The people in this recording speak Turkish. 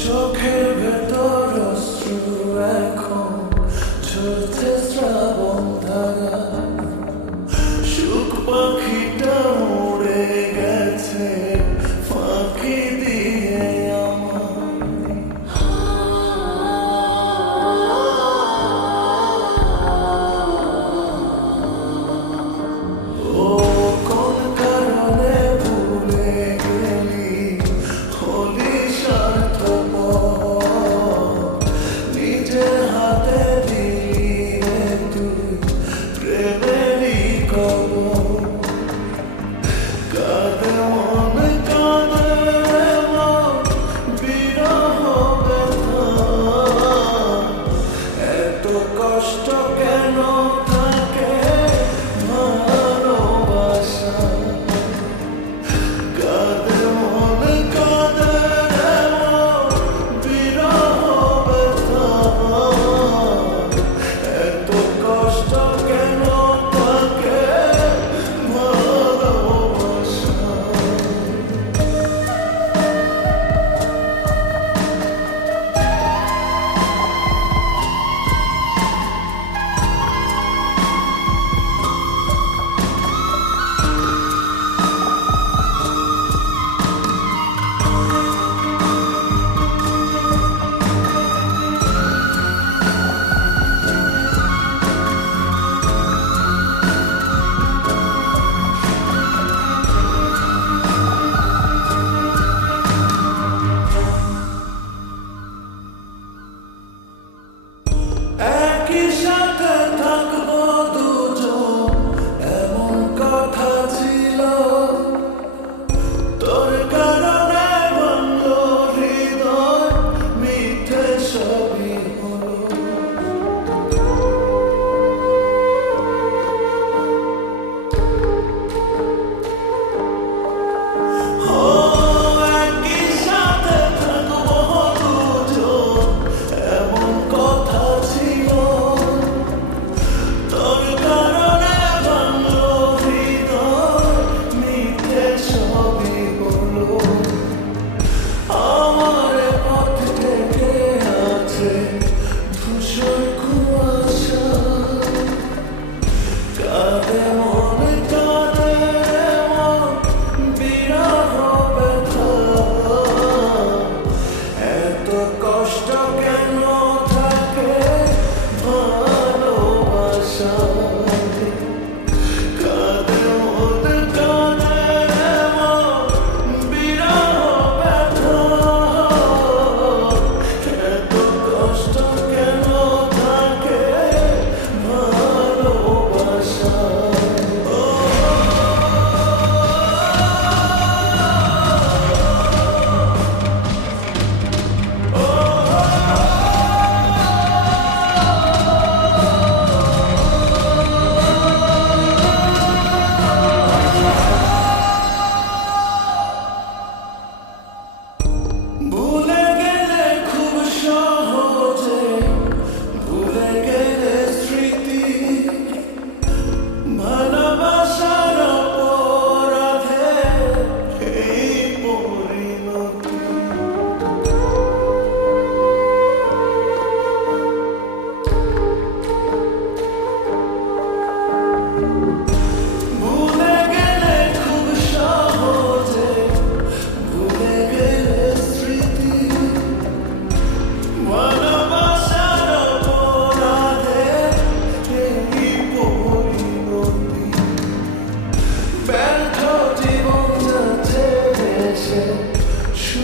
চোখের ভেতর অশ্রু এখন চলতে Gostou? কষ্টকে